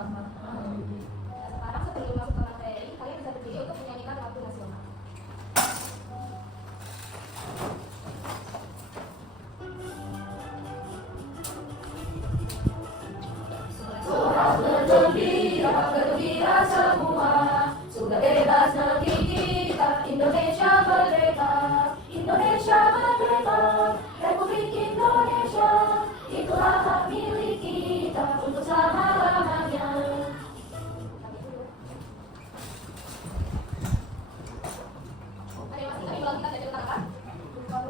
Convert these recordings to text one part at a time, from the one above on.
Sekarang sebelum masuk ke materi, kalian bisa berdiri untuk menyanyikan lagu nasional. Sudah bergembira semua, sudah bebas negeri kita, Indonesia merdeka, Republik Indonesia, itulah hak milik kita untuk selama-lamanya.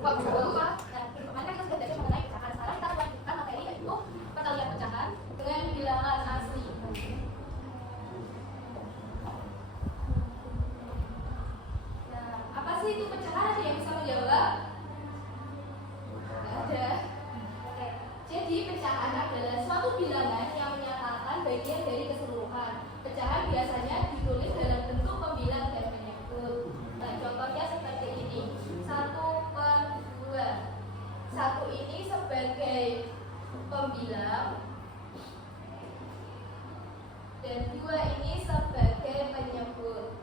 Lupa. Nah, kemarin kita sudah belajar mengenai pecahan. Sekarang kita lanjutkan materi yaitu perkalian pecahan dengan bilangan asli. Nah, apa sih itu pecahan? Ada yang bisa menjawab? Ada. Oke. Jadi pecahan adalah suatu bilangan yang menyatakan bagian dari keseluruhan. Pecahan biasanya ditulis dalam bentuk pembilang dan penyebut. Nah, contohnya seperti ini. 1/2. 1 ini sebagai pembilang dan 2 ini sebagai penyebut.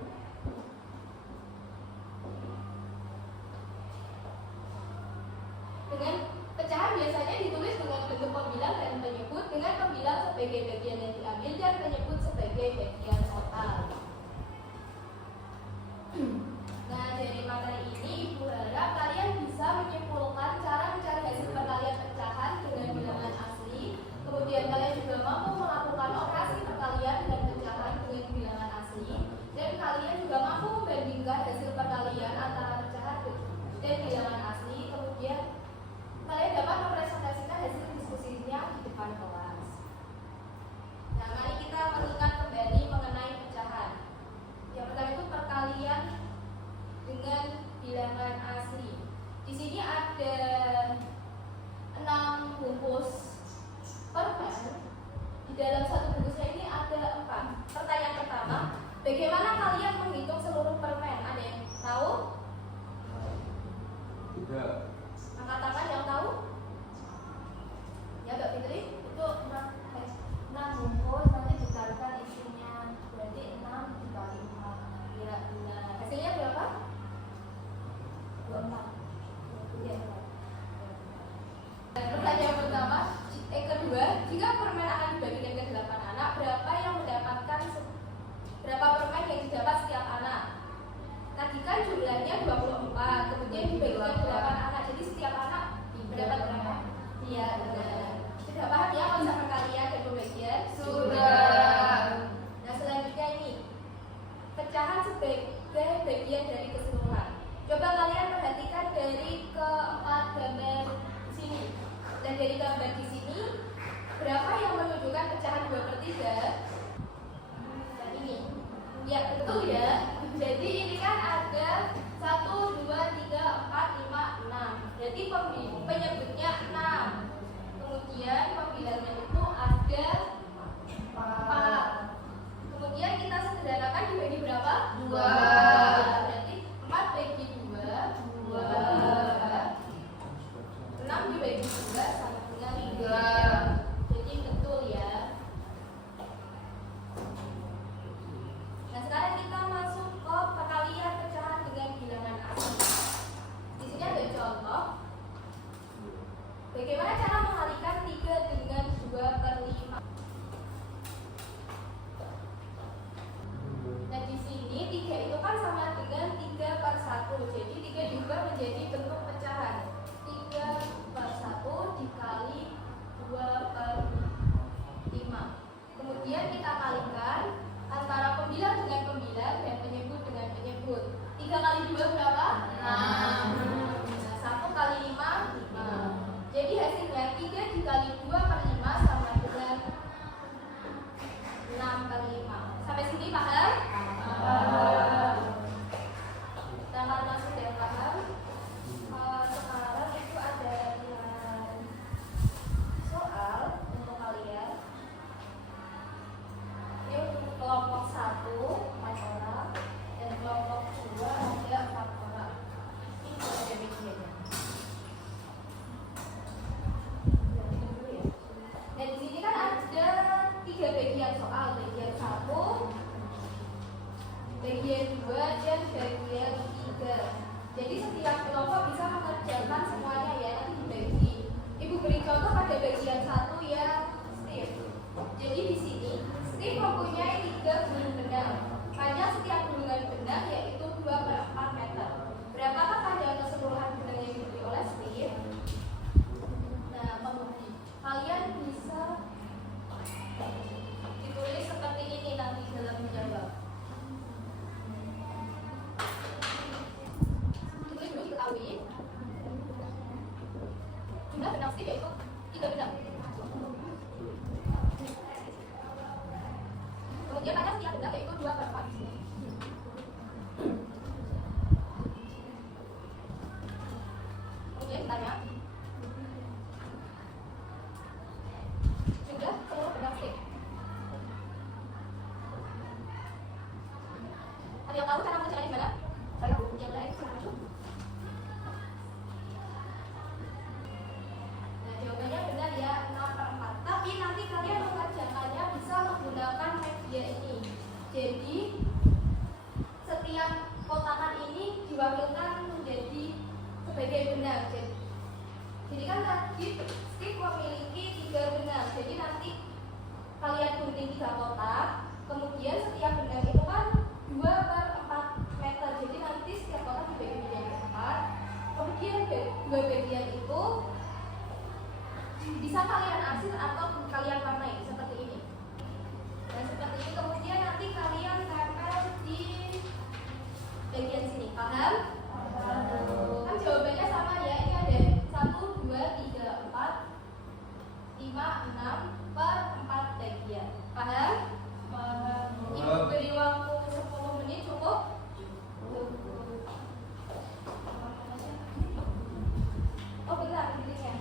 Dengan pecahan biasanya ditulis dengan bentuk pembilang dan penyebut, dengan pembilang sebagai bagian yang diambil dan penyebut sebagai bagian total. Nah, dari materi ini Ibu harap kalian bisa menyimpulkan cara mencari hasil perkalian pecahan dengan bilangan asli. Kemudian kalian juga mampu melakukan operasi perkalian dan pecahan dengan bilangan asli. Dan kalian juga mampu membandingkan hasil perkalian antara pecahan dan bilangan asli. Kemudian kalian dapat mempresentasikan hasil diskusinya di depan kelas. Nah, mari kita mengingat kembali mengenai pecahan. Yang pertama itu perkalian dengan bilangan asli. Di sini ada 6 bungkus permen. Di dalam satu bungkusnya ini ada 4. Pertanyaan pertama, bagaimana kalian menghitung seluruh permen? Ada yang tahu? Tidak. Angkat tangan yang tahu? Ya, Mbak Fitri, itu 6 bungkus nanti dikalikan isinya, berarti 6 dikali 4. Ya, benar. Hasilnya berapa? 24. Ya. Pertanyaan pertama, kedua, jika permen akan dibagikan ke 8 anak, berapa permen yang didapat setiap anak? Tadikan jumlahnya 24, kemudian dibagikan 8 anak, jadi setiap anak mendapat berapa? Iya, benar. Sudah paham ya konsep perkalian dan pembagian? Sudah. Nah, selanjutnya ini pecahan sebagai bagian dari keseluruhan. Coba kalian perhatikan dari keempat gambar di sini dan dari gambar di sini, berapa yang menunjukkan pecahan 2/3? Dan ini, ya betul ya. Jadi ini kan ada 1, 2, 3, 4, 5, 6. Jadi penyebutnya 6. Kemudian pembilangnya itu ada 4. Kemudian kita sederhanakan dibagi berapa? 2. Berarti 4 bagi 2, 6 dibagi 2 sama dengan 3. Jadi betul ya. Nah, sekarang kita masuk ke perkalian pecahan dengan bilangan asli. Di sini ada contoh. Bagaimana cara mengalikan 3 dengan 2/5? Nah, di sini 3 itu kan sama dengan 3/1. Jadi 3 diubah menjadi bentuk pecahan. 3/1 dikali 2/5. Kemudian kita kalikan antara pembilang dengan pembilang dan penyebut dengan penyebut. 3 kali 2 berapa? 6. Nah, 1 kali 5, 5. Jadi hasilnya 3 dikali 2/5 sama dengan 6/5. Sampai sini paham? Tangan masuk yang paham. Sekarang itu ada soal untuk kalian. Ini untuk kelompok 1 matematika. 2 dan bagian 3. Jadi setiap kelompok bisa mengerjakan semuanya ya, nanti dibagi. Ibu beri contoh pada bagian 1 ya, Steve. Jadi di sini Steve mempunyai 3 gulung benang. Panjang setiap gulungan benang yaitu 2/4 meter. Berapakah panjang keseluruhan benang yang diberi oleh Steve? Nah, pembukti. Kalian bisa ditulis seperti ini nanti dalam menjawab. Ditulis dulu diketahui. Jumlah benang Steve yaitu 3 benang. Kemudian panjang setiap benang yaitu 2/4. Kemudian ditanya jumlah seluruh benang Steve. Ada yang tahu cara mengerjakannya gimana? Saya yang lain bisa maju. Nah, jawabannya benar ya, 6/4. Tapi nanti kalian mengerjakannya bisa menggunakan media ini. Jadi setiap kotakan ini diwakilkan menjadi sebagai benang. Jadi kan tadi Steve memiliki 3 benang. Jadi nanti kalian gunting 3 kotak. Kemudian setiap benang itu kan 2/4 meter. Jadi nanti setiap kotak dibagi menjadi 4. Kemudian 2 bagian itu bisa kalian arsir atau kalian warnai seperti ini. Dan seperti ini kemudian nanti kalian tempel di bagian sini. Paham? Kan jawabannya sama ya. Ini ada 1, 2, 3, 4, 5, 6/4 bagian. Paham? Ibu beri waktu 10 menit cukup? Oh benar, pilihnya.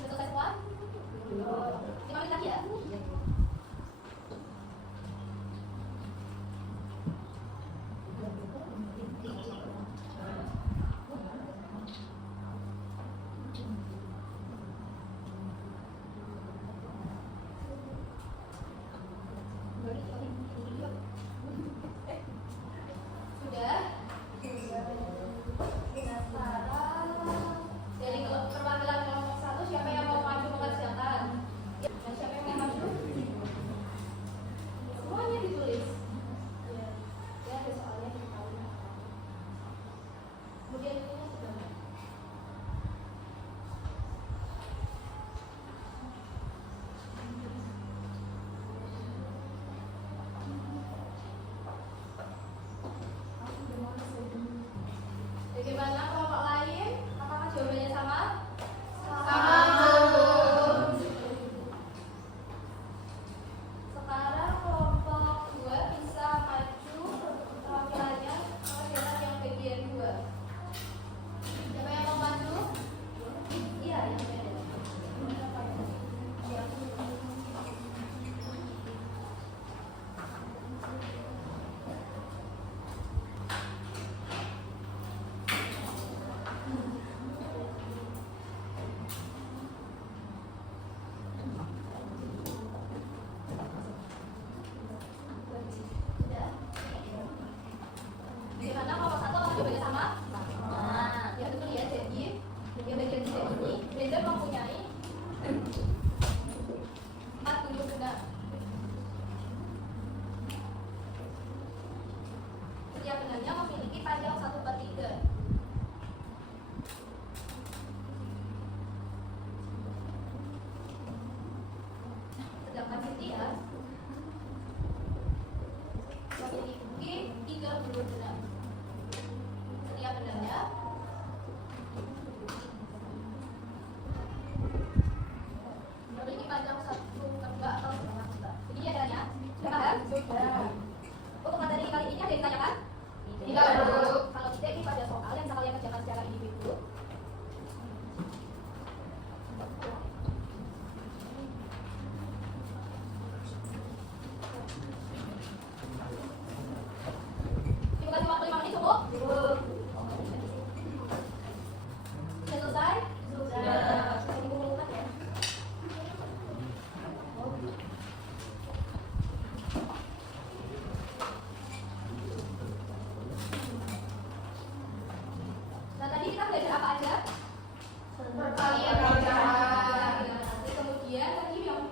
Sudah selesai semua? 5 menit lagi ya? Sudah? Nah, sekarang dari perwakilan kelompok 1 siapa yang mau maju mengerjakan? Nah, siapa yang mau maju? Semuanya ditulis. Ya, ada soalnya ditahu. Kemudian ini sudah. Bagaimana kelompok lain? Apakah jawabannya sama? Sama. Sekarang kelompok 2 bisa maju perwakilannya mengerjakan yang bagian 2. Siapa yang mau maju? Iya, yang beda. perkalian pecahan. Kemudian tadi yang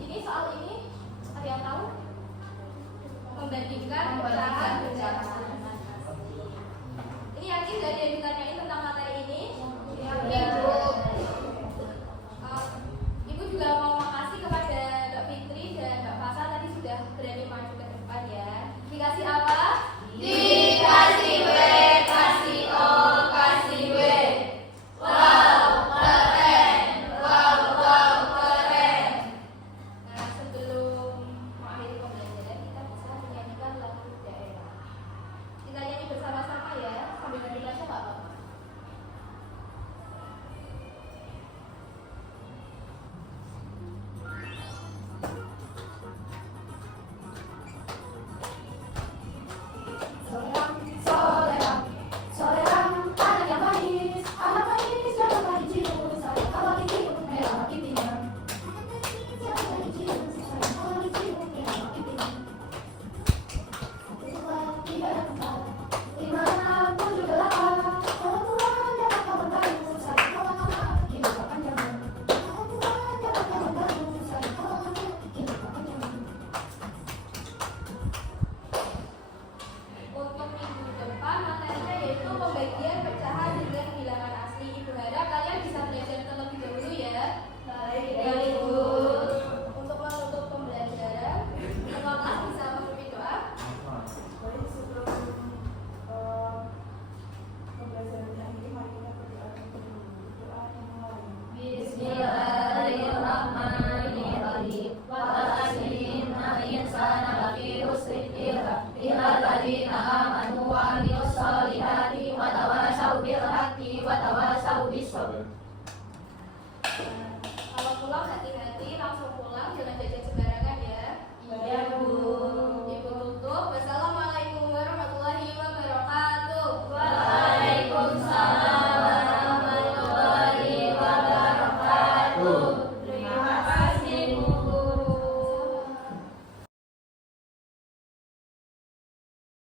ini soal ini ada yang tahu? Membandingkan pecahan dengan asli. Ini yakin dari yang ditanyain tentang materi ini? Ibu. Ibu juga mau makasih kepada Mbak Fitri dan Mbak Fasa tadi sudah berani maju ke depan ya. Dikasih apa? Dikasih W, kasih O, kasih W. Wow, keren. Wow, keren. Nah, sebelum mengakhiri pembelajaran kita bisa menyanyikan lagu daerah. Kita nyanyi bersama-sama ya, sambil nanti baca nggak apa-apa. Soleram, soleram, anak yang manis yang makin cium, sayang kalau dicium merah makin pinang. Sayang kalau dicium, sayang kalau dicium merah makin pinang. Satu, dua, tiga, dan empat, lima, enam, tujuh, delapan. Orang Tuhan dapat kawan baru, sayang kalau anak hidup panjang. Orang Tuhan dapat kawan baru, sayang kalau anak hidup panjang. Untuk minggu depan materinya yaitu pembagian pecahan dengan bilangan asli. Ibu harap kalian bisa belajar terlebih dahulu ya. Baik, Ibu. Untuk menutup pembelajaran, semua kelas bisa memimpin doa. Baik, sebelum pembelajaran yang ini, mari kita berdoa dulu. Doa yang mulai. Bismillahirrahmanirrahim. Wa aslimna insana lafi husrin illal ladzina amanu wa amilus solihati wa tawasaw bil haqqi wa tawasaw